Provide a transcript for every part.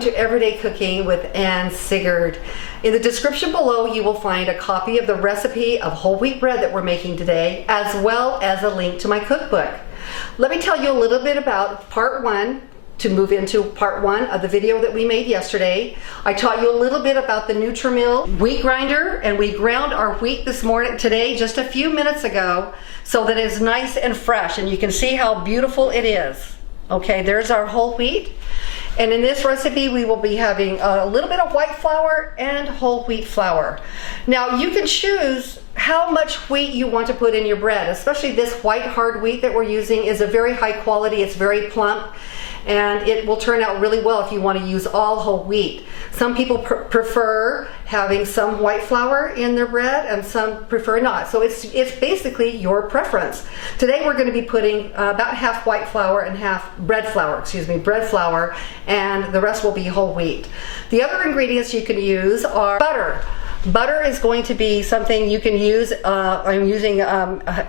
To Everyday Cooking with Ann Sigurd. In the description below you will find a copy of the recipe of whole wheat bread that we're making today, as well as a link to my cookbook. Let me tell you a little bit about part one to move into part one of the video that we made yesterday. I taught you a little bit about the Nutrimil wheat grinder, and we ground our wheat today just a few minutes ago, so that it's nice and fresh, and you can see how beautiful it is. Okay, there's our whole wheat. And in this recipe, we will be having a little bit of white flour and whole wheat flour. Now, you can choose how much wheat you want to put in your bread, especially this white hard wheat that we're using is a very high quality, it's very plump, and it will turn out really well if you want to use all whole wheat. Some people prefer having some white flour in their bread, and some prefer not. So it's basically your preference. Today we're going to be putting about half white flour and half bread flour, and the rest will be whole wheat. The other ingredients you can use are butter. Butter is going to be something you can use. I'm using a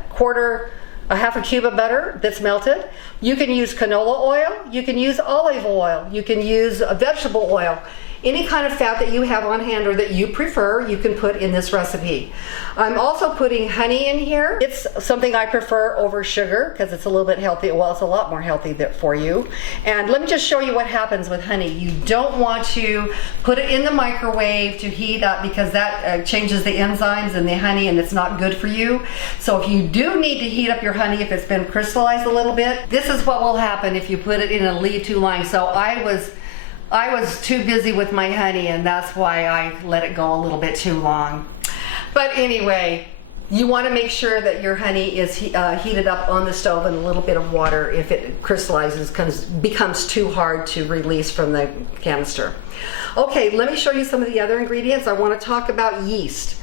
half a cube of butter that's melted. You can use canola oil, you can use olive oil, you can use vegetable oil. Any kind of fat that you have on hand or that you prefer, you can put in this recipe. I'm also putting honey in here. It's something I prefer over sugar because it's a little bit healthy. Well, it's a lot more healthy for you. And let me just show you what happens with honey. You don't want to put it in the microwave to heat up because that changes the enzymes in the honey and it's not good for you. So if you do need to heat up your honey, if it's been crystallized a little bit, this is what will happen if you put it in a leave-to line. So I was too busy with my honey, and that's why I let it go a little bit too long. But anyway, you want to make sure that your honey is heated up on the stove in a little bit of water. If it crystallizes, becomes too hard to release from the canister. Okay, let me show you some of the other ingredients. I want to talk about yeast.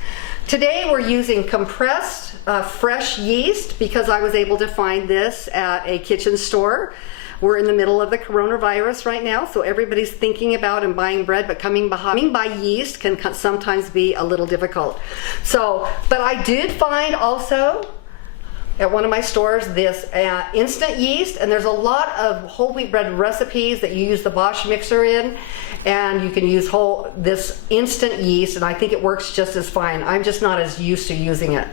Today we're using compressed fresh yeast because I was able to find this at a kitchen store. We're in the middle of the coronavirus right now, so everybody's thinking about and buying bread, but coming by yeast can sometimes be a little difficult. But I did find also at one of my stores this instant yeast, and there's a lot of whole wheat bread recipes that you use the Bosch mixer in, and you can use this instant yeast, and I think it works just as fine. I'm just not as used to using it.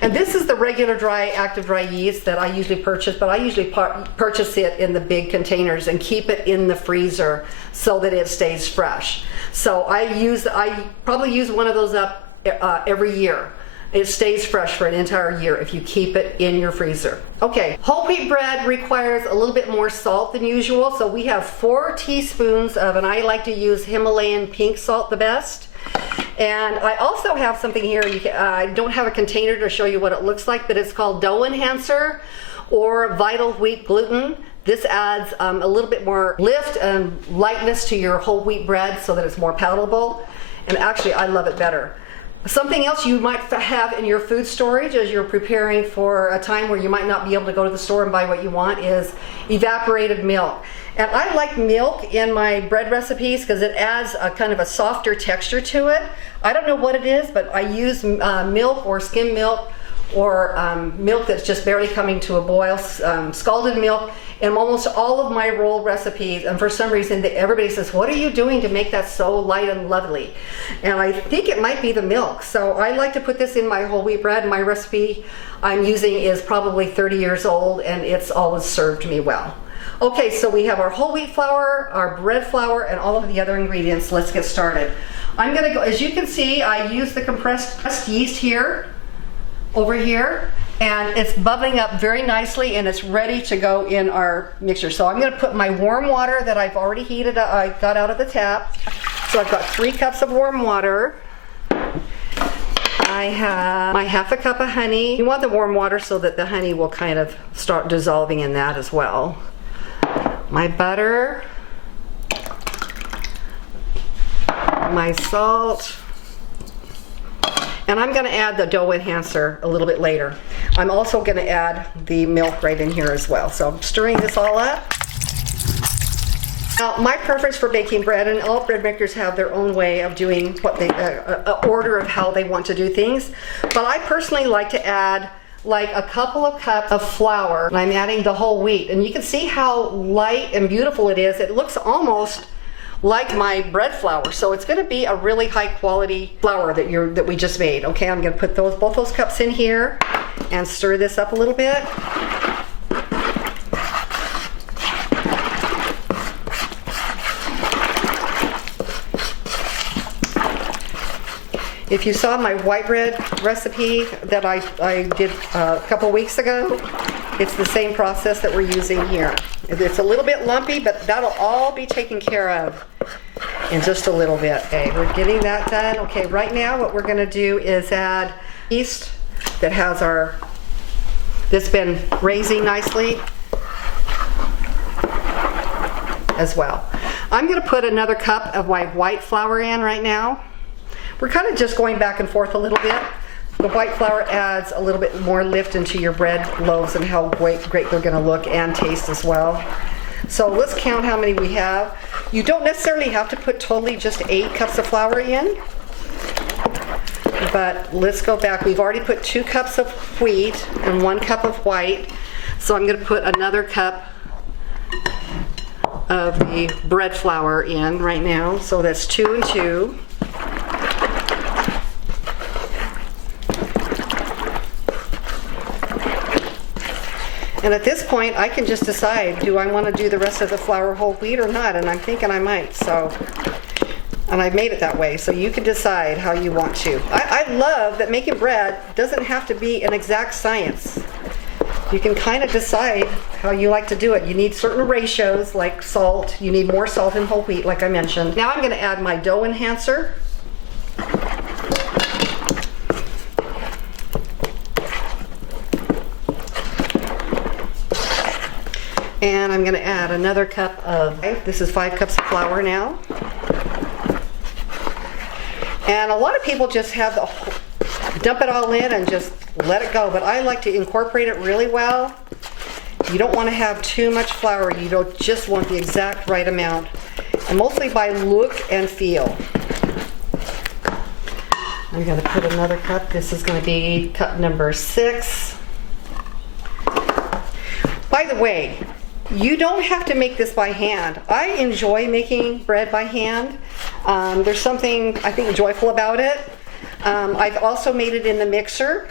And this is the regular active dry yeast that I usually purchase, but I usually purchase it in the big containers and keep it in the freezer so that it stays fresh. So I probably use one of those up every year. It stays fresh for an entire year if you keep it in your freezer. Okay, whole wheat bread requires a little bit more salt than usual, so we have 4 teaspoons of, and I like to use Himalayan pink salt the best. And I also have something here, I don't have a container to show you what it looks like, but it's called dough enhancer or Vital Wheat Gluten. This adds a little bit more lift and lightness to your whole wheat bread so that it's more palatable. And actually, I love it better. Something else you might have in your food storage as you're preparing for a time where you might not be able to go to the store and buy what you want is evaporated milk. And I like milk in my bread recipes because it adds a kind of a softer texture to it. I don't know what it is, but I use milk or skim milk or milk that's just barely coming to a boil, scalded milk, in almost all of my roll recipes. And for some reason, everybody says, what are you doing to make that so light and lovely? And I think it might be the milk. So I like to put this in my whole wheat bread. My recipe I'm using is probably 30 years old, and it's always served me well. Okay, so we have our whole wheat flour, our bread flour, and all of the other ingredients. Let's get started. I'm gonna go, as you can see, I use the compressed yeast here, over here, and it's bubbling up very nicely and it's ready to go in our mixture. So I'm gonna put my warm water that I've already heated up, I got out of the tap. So I've got 3 cups of warm water. I have my half a cup of honey. You want the warm water so that the honey will kind of start dissolving in that as well. My butter, my salt, and I'm going to add the dough enhancer a little bit later. I'm also going to add the milk right in here as well. So I'm stirring this all up. Now, my preference for baking bread, and all bread makers have their own way of doing what they, order of how they want to do things, but I personally like to add like a couple of cups of flour. I'm adding the whole wheat, and you can see how light and beautiful it is. It looks almost like my bread flour. So it's going to be a really high quality flour that we just made. Okay, I'm going to put both those cups in here and stir this up a little bit. If you saw my white bread recipe that I did a couple weeks ago, it's the same process that we're using here. It's a little bit lumpy, but that'll all be taken care of in just a little bit. Okay, we're getting that done. Okay, right now what we're going to do is add yeast that has that's been raising nicely as well. I'm going to put another cup of my white flour in right now. We're kind of just going back and forth a little bit. The white flour adds a little bit more lift into your bread loaves and how great they're going to look and taste as well. So let's count how many we have. You don't necessarily have to put totally just 8 cups of flour in, but let's go back. We've already put 2 cups of wheat and 1 cup of white, so I'm going to put another cup of the bread flour in right now. So that's 2 and 2. And at this point, I can just decide, do I want to do the rest of the flour whole wheat or not? And I'm thinking I might, and I've made it that way, so you can decide how you want to. I love that making bread doesn't have to be an exact science. You can kind of decide how you like to do it. You need certain ratios, like salt. You need more salt in whole wheat, like I mentioned. Now I'm going to add my dough enhancer. And I'm going to add another cup of, this is 5 cups of flour now. And a lot of people just have dump it all in and just let it go. But I like to incorporate it really well. You don't want to have too much flour. You don't just want the exact right amount. And mostly by look and feel. I'm going to put another cup. This is going to be cup number 6. By the way, you don't have to make this by hand. I enjoy making bread by hand. There's something, I think, joyful about it. I've also made it in the mixer.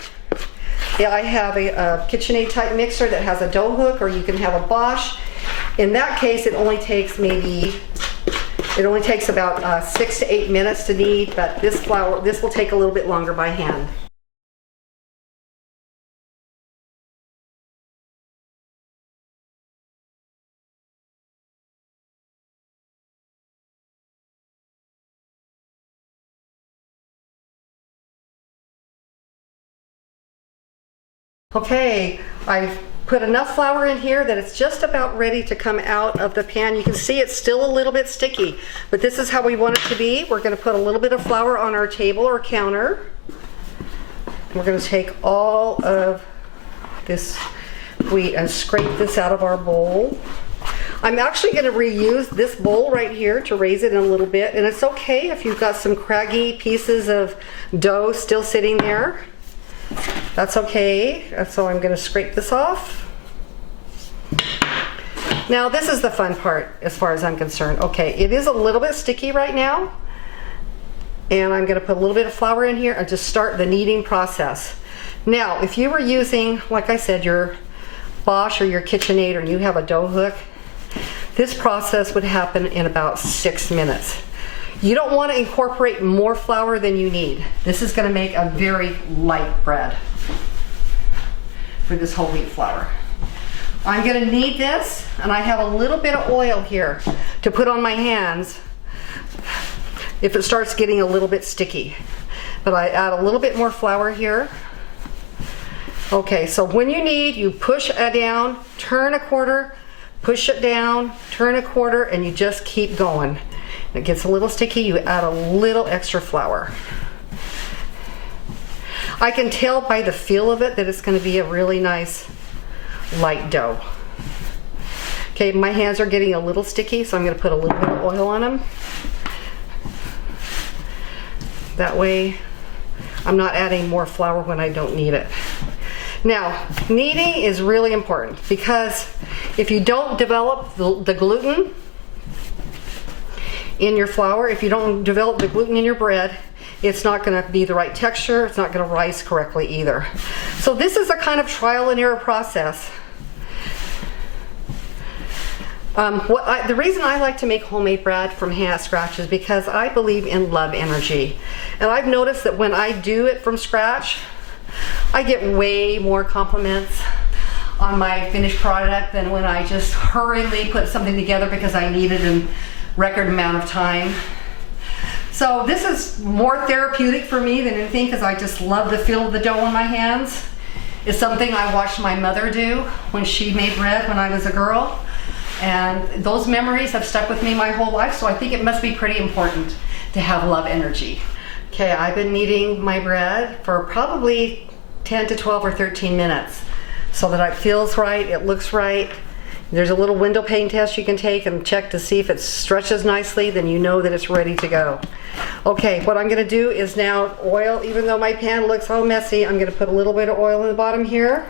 Yeah, I have a KitchenAid type mixer that has a dough hook, or you can have a Bosch. In that case, it only takes about 6 to 8 minutes to knead, but this will take a little bit longer by hand. Okay, I've put enough flour in here that it's just about ready to come out of the pan. You can see it's still a little bit sticky, but this is how we want it to be. We're going to put a little bit of flour on our table or counter. We're going to take all of this wheat and scrape this out of our bowl. I'm actually going to reuse this bowl right here to raise it in a little bit, and it's okay if you've got some craggy pieces of dough still sitting there. That's okay. So I'm going to scrape this off. Now this is the fun part as far as I'm concerned. Okay, it is a little bit sticky right now, and I'm going to put a little bit of flour in here and just start the kneading process. Now if you were using, like I said, your Bosch or your KitchenAid, or you have a dough hook, this process would happen in about 6 minutes. You don't want to incorporate more flour than you need. This is going to make a very light bread for this whole wheat flour. I'm going to knead this, and I have a little bit of oil here to put on my hands if it starts getting a little bit sticky. But I add a little bit more flour here. Okay, so when you knead, you push it down, turn a quarter, push it down, turn a quarter, and you just keep going. It gets a little sticky, you add a little extra flour. I can tell by the feel of it that it's going to be a really nice light dough. Okay, my hands are getting a little sticky, so I'm going to put a little bit of oil on them. That way I'm not adding more flour when I don't need it. Now, kneading is really important, because if you don't develop the gluten in your flour, if you don't develop the gluten in your bread, it's not going to be the right texture. It's not going to rise correctly either. So this is a kind of trial and error process. The reason I like to make homemade bread from scratch is because I believe in love energy. And I've noticed that when I do it from scratch, I get way more compliments on my finished product than when I just hurriedly put something together because I need it in record amount of time. So this is more therapeutic for me than anything because I just love the feel of the dough in my hands. It's something I watched my mother do when she made bread when I was a girl. And those memories have stuck with me my whole life, so I think it must be pretty important to have love energy. Okay, I've been kneading my bread for probably 10 to 12 or 13 minutes so that it feels right, it looks right. There's a little window pane test you can take and check to see if it stretches nicely, then you know that it's ready to go. Okay, what I'm gonna do is now oil, even though my pan looks all messy, I'm gonna put a little bit of oil in the bottom here.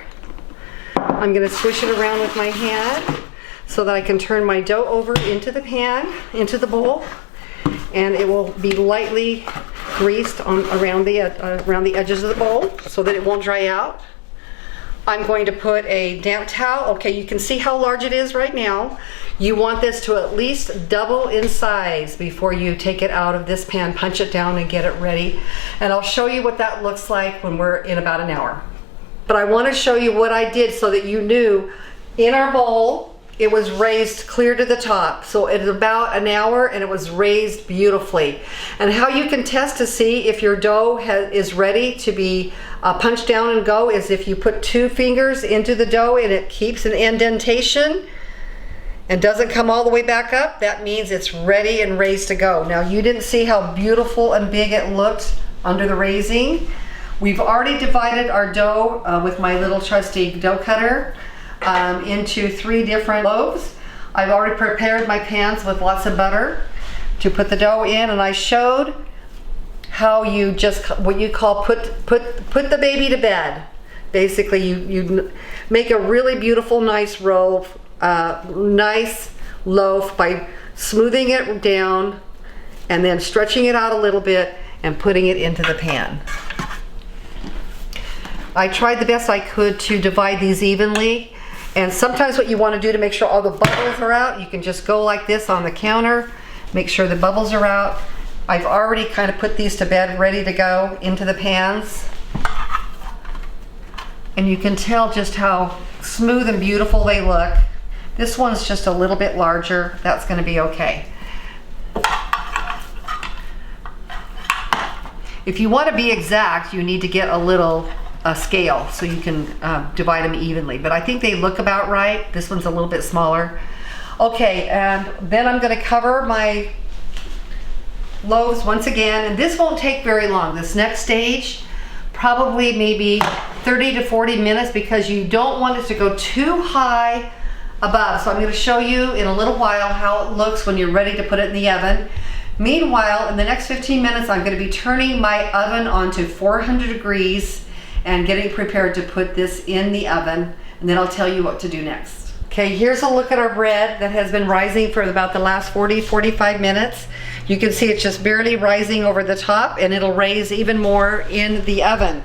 I'm gonna swish it around with my hand so that I can turn my dough over into the pan, into the bowl, and it will be lightly greased around the edges of the bowl so that it won't dry out. I'm going to put a damp towel. Okay, you can see how large it is right now. You want this to at least double in size before you take it out of this pan, punch it down and get it ready. And I'll show you what that looks like when we're in about an hour. But I want to show you what I did so that you knew in our bowl, it was raised clear to the top. So it's about an hour and it was raised beautifully. And how you can test to see if your dough is ready to be punched down and go is if you put 2 fingers into the dough and it keeps an indentation and doesn't come all the way back up, that means it's ready and raised to go. Now you didn't see how beautiful and big it looked under the raising. We've already divided our dough with my little trusty dough cutter into 3 different loaves. I've already prepared my pans with lots of butter to put the dough in, and I showed how you just, what you call put the baby to bed. Basically you make a really beautiful nice loaf by smoothing it down and then stretching it out a little bit and putting it into the pan. I tried the best I could to divide these evenly. And sometimes what you want to do to make sure all the bubbles are out, you can just go like this on the counter, make sure the bubbles are out. I've already kind of put these to bed, ready to go into the pans. And you can tell just how smooth and beautiful they look. This one's just a little bit larger. That's going to be okay. If you want to be exact, you need to get a little scale so you can divide them evenly, but I think they look about right. This one's a little bit smaller. Okay, and then I'm going to cover my loaves once again, and this won't take very long. This next stage, probably maybe 30 to 40 minutes because you don't want it to go too high above. So I'm going to show you in a little while how it looks when you're ready to put it in the oven. Meanwhile, in the next 15 minutes, I'm going to be turning my oven onto 400 degrees and getting prepared to put this in the oven, and then I'll tell you what to do next. Okay, here's a look at our bread that has been rising for about the last 45 minutes. You can see it's just barely rising over the top, and it'll raise even more in the oven.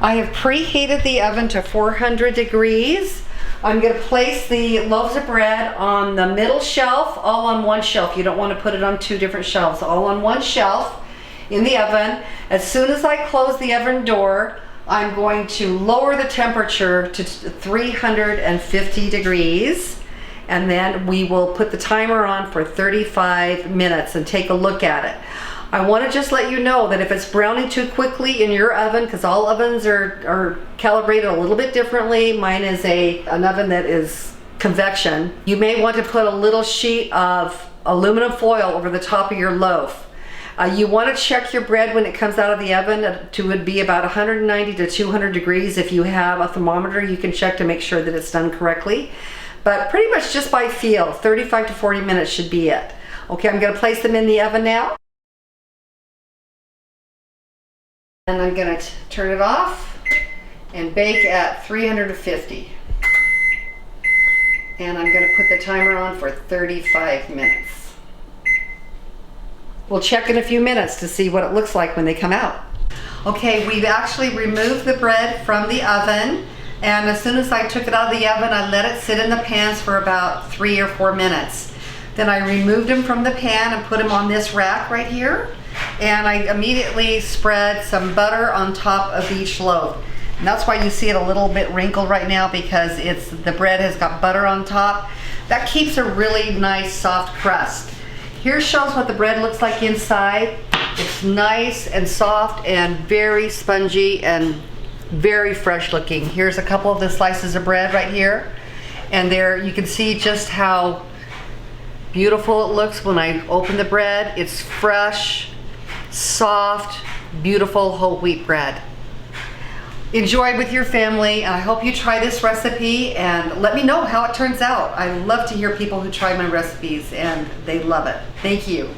I have preheated the oven to 400 degrees. I'm going to place the loaves of bread on the middle shelf, all on one shelf. You don't want to put it on 2 different shelves, all on one shelf in the oven. As soon as I close the oven door, I'm going to lower the temperature to 350 degrees, and then we will put the timer on for 35 minutes and take a look at it. I want to just let you know that if it's browning too quickly in your oven, because all ovens are calibrated a little bit differently, mine is an oven that is convection, you may want to put a little sheet of aluminum foil over the top of your loaf. You want to check your bread when it comes out of the oven to be about 190 to 200 degrees. If you have a thermometer, you can check to make sure that it's done correctly. But pretty much just by feel, 35 to 40 minutes should be it. Okay, I'm going to place them in the oven now. And I'm going to turn it off and bake at 350. And I'm going to put the timer on for 35 minutes. We'll check in a few minutes to see what it looks like when they come out. Okay, we've actually removed the bread from the oven, and as soon as I took it out of the oven, I let it sit in the pans for about 3 or 4 minutes. Then I removed them from the pan and put them on this rack right here, and I immediately spread some butter on top of each loaf. And that's why you see it a little bit wrinkled right now, because the bread has got butter on top. That keeps a really nice soft crust. Here shows what the bread looks like inside. It's nice and soft and very spongy and very fresh looking. Here's a couple of the slices of bread right here. And there you can see just how beautiful it looks when I open the bread. It's fresh, soft, beautiful whole wheat bread. Enjoy with your family, and I hope you try this recipe and let me know how it turns out. I love to hear people who try my recipes and they love it. Thank you.